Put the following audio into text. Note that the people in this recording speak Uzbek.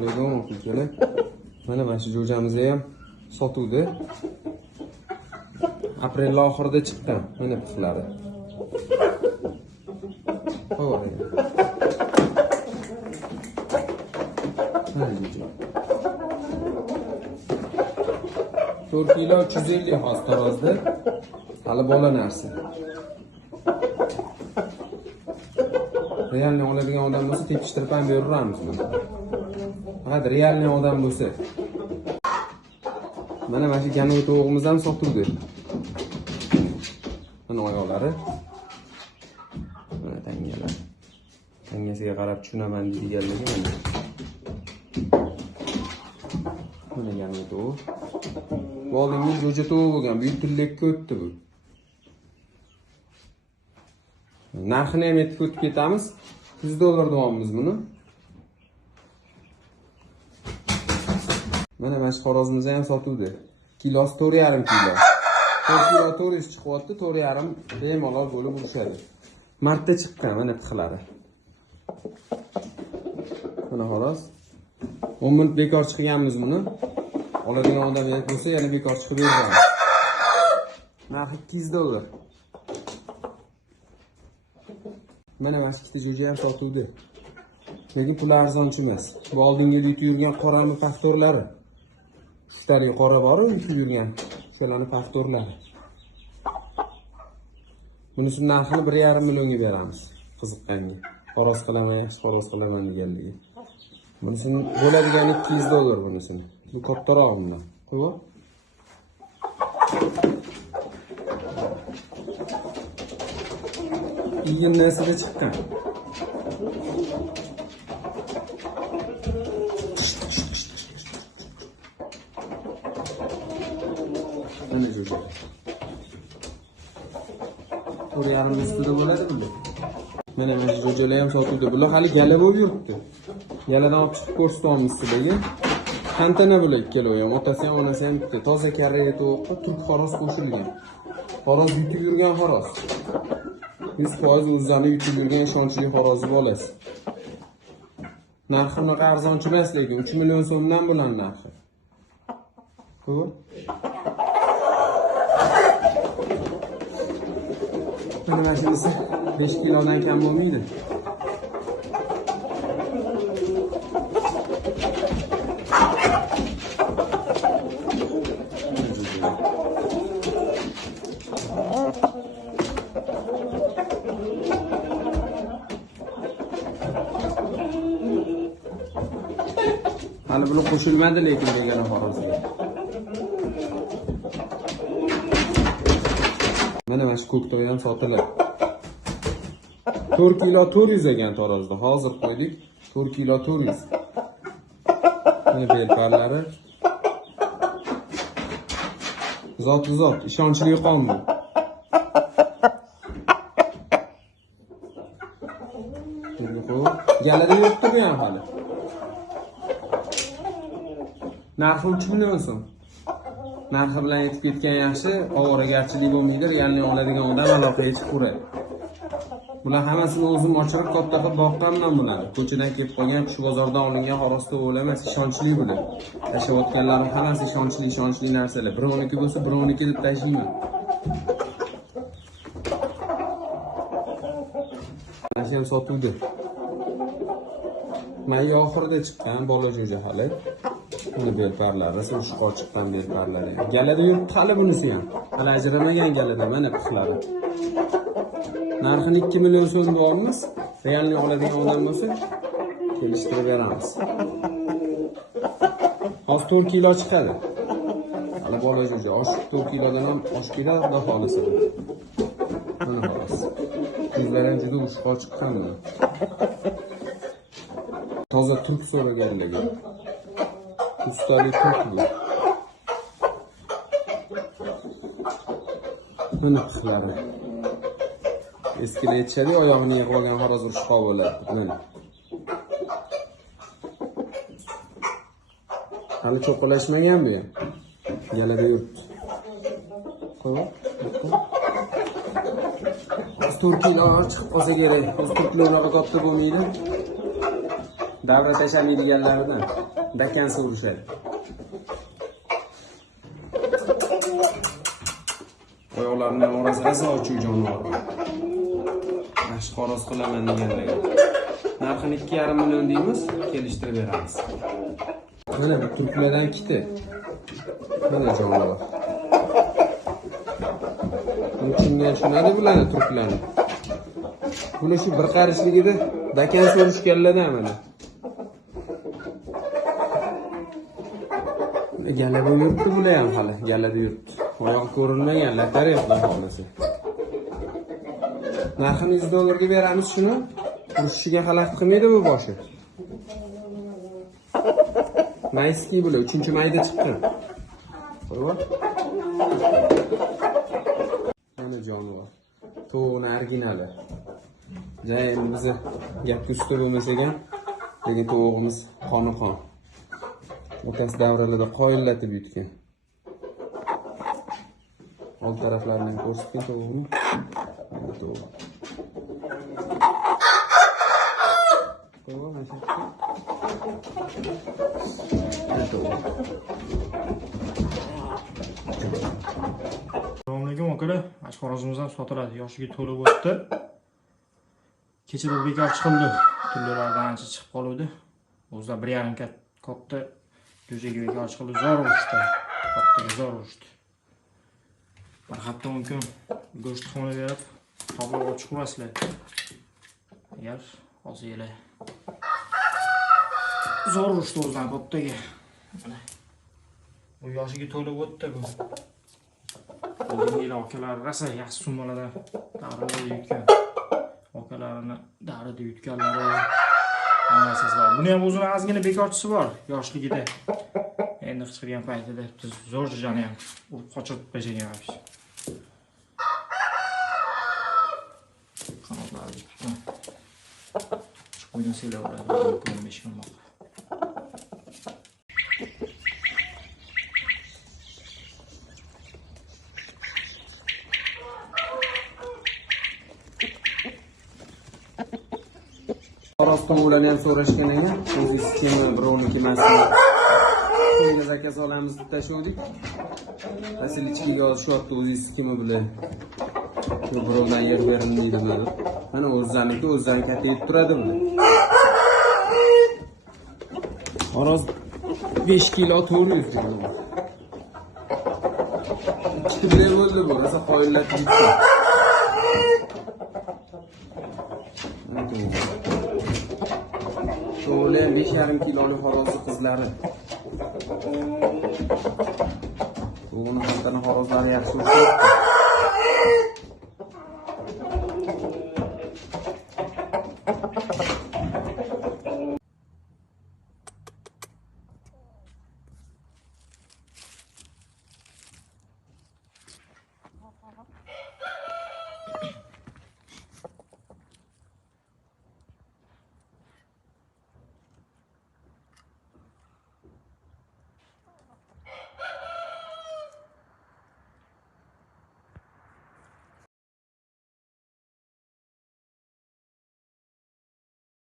alaykum akalar. Mana shu jo'jamizni ham sotuvdi. Aprel oxirida chiqqan. Mana pixlari. Xo'p. Mana jo'ja. 4 kilo 350 hozir tarozda. Hali bola narsa. Realni oladigan odam bo'lsa tekshirib ham beramiz buni. Faqat realni odam bo'lsa. Mana shu ganoy tovuqimiz ham sotuvdi. Mana oyoqlari. Mana tangalar. Tangasiga qarab tushunaman deganligi mana. Mana ganoy tovuq. Bu oldingi jo'ja tovuq bo'lgan, bu tillikka o'tdi bu. Narxini ham aytib o'tib ketamiz. $100 deyapmiz buni. Mana shu xorozimiz ham sotuvdi. Kilosi 4,5 kilo. 4 kilo 400 chiqyapti, 4,5 bemalol bo'lib urishadi. Martda chiqqan mana pixlari. Mana xolos. 10 minut bekor chiqganmiz buni. Oladigan odam bo'lsa, yana bekor chiqib beramiz. Narxi $200. Mana ikkita jo'ja ham sotuvdi. Lekin pul arzonchi emas. Bu oldingi yutib yurgan qorami faktorlari. Ushtali qora bor-ku yutib yurgan. Shularni faktorlari. Bunisi narxini 1,5 millionga beramiz. Qiziqqanga. Xaroz qilaman, yaxshi xaroz qilaman deganligi. Bunisini bo'ladigani $200 bunisini. Bu kattaroq bundan. Qo'yib. Iyinlasida chiqqan. Mana jo'ja. 4,5 ustida bo'ladimi? Mana bu jo'jalar ham sotuvdi. Bular hali gala bo'lib yuribdi. Galadan olib chiqib ko'rsatyapmiz sizlarga. Tantana bo'lar ikkalovi ham, otasi ham onasi ham bitta. Toza karriga to'g'ri turk xaroz qo'shilgan. Xaroz yutib yurgan xaroz. 100% o'zini yutib yurgan ishonchli xarozni bolasi. Narxi unaqa arzonchi emas, lekin 3 million so'mdan bo'ladi narxi. Xo'p. Mana shunisi 5 kilodan kam bo'lmaydi. Hali buni qo'shilmadi lekin begona xorozga. Mana shu ko'ktoy ham sotiladi. 4 kilo 400 ekan tarozda. Hozir qo'ydik. 4 kilo 400. Mana belparlari. Zot, ishonchli qon bu. Galada yuribdi bu ham hali. Narxi 3 million so'm. Narxi bilan yetib ketgan yaxshi, ovoragarchilik bo'lmaydi, realni oladigan odam aloqaga chiqib ko'radi. Bular hammasini o'zim ochirib katta qilib boqqanman bularni. Ko'chadan kelib qolgan, qush bozordan olingan xorosda o'lamas, ishonchli bo'ladi. Yashayotganlarim hammasi ishonchli narsalar. 1.12 bo'lsa 1.12 deb tashlayman. Mana shu ham sotuvdi. May oxirida chiqqan bola jo'ja hali. Buni belparlari, suvishqo chiqqan belparlari. Galada yuribdi hali bunisi ham. Hali ajramagan galada mana pixlari. Narxini 2 million so'm deyapmiz. Realni oladigan odam bo'lsa, kelishtirib beramiz. Hozir 4 kilo chiqadi. Hali bola jo'ja, 4 kilodan ham oshib ketadi, xudo xolisa. Mana xolos. Ko'zlari ham juda ushqo chiqqan buni. Toza turk so'raganligi. Ustalik turk bu. Mana pixlari. Eskilar aytishadi, oyog'ini yig'ib olgan xo'roz ushqo bo'ladi. Mana. Hali cho'qilashmagan bu ham. Galada yuribdi. Qo'y. 4 kilo chiqib qolsa kerak. 4 kilodan katta bo'lmaydi. davra tashlamaydiganlaridan dakansa urishadi. Oyoqlarining orasida sovchi jonivor. Yaxshi xaroz qilaman deganlarga. Narxini 2,5 million deymiz, kelishtirib beramiz. Mana bu turklardan kiti. Mana jonivor. Tushungan tushunadi bularni turklarni. Buni shu bir qarishligida dakan so'rishganlardan mana. Galada yuribdi bular ham hali, galada yuribdi. Oyoq ko'rinmagan, latar yo'qlar holisi. Narxini $100 ga beramiz shuni. Urishiga xalaqit qilmaydi bu boshi. Mayski bular 3-mayda chiqqan. Qo'yib. Mana jonivor. To'g'ri originali. Jayim bizni gapga usta bo'lmasa ham, lekin to'g'rimiz qoni-qon. Otasi davralarda qoyillatib yutgan. Old taraflaridan ko'rsatgan to'g'rimi? To'g'ri. To'g'ri, mana Assalomu alaykum akalar. Xorazmimiz ham sotiladi. Yoshiga to'lib o'tdi. Kecha bir bekor chiqildi. Tunlardan ancha chiqib qoluvdi. O'zida 1,5 katta jo'jaga bekor chiqildi. Zo'r urishdi. Kattaga zo'r urishdi. Bir hafta mumkin go'sht xona berib, to'g'ri ochiq qo'yasizlar. Agar hozirlar zo'r urishdi o'zidan kattaga. Mana bu yoshiga to'lib o'tdi bu. O'zinglar akalar rasa yaxshi summalardan darida yutgan. Akalarini darida yutganlari hammasiz bor. Buni ham o'zining ozgina bekorchisi bor yoshligida. Endi qichqirgan paytida biz zo'r jani ham urib qochirib tashlaganmiz. Qanotlari tutgan. Qo'ydan selaveradi, 15 kun moq. Xo'roz tovuqlarni ham so'rashgan ekan. O'zingiz kimi, birovniki emasmi? Qo'yga zakaz olamiz deb tashuvdik. Asl ichkiga olishyapti, o'zingiz kimi bilan. Shu birovdan yer berilmaydi dedi. Mana o'zlariga o'zlari katayib turadi buni. Xo'roz 5 kilo 400 gram. Ikkita bilan bo'ldi bu, rosa qoyillatib ketdi. To'g'ri 5,5 kiloni xorozi qizlari. O'g'ini xalqning xorozlari yaxshi urishdi.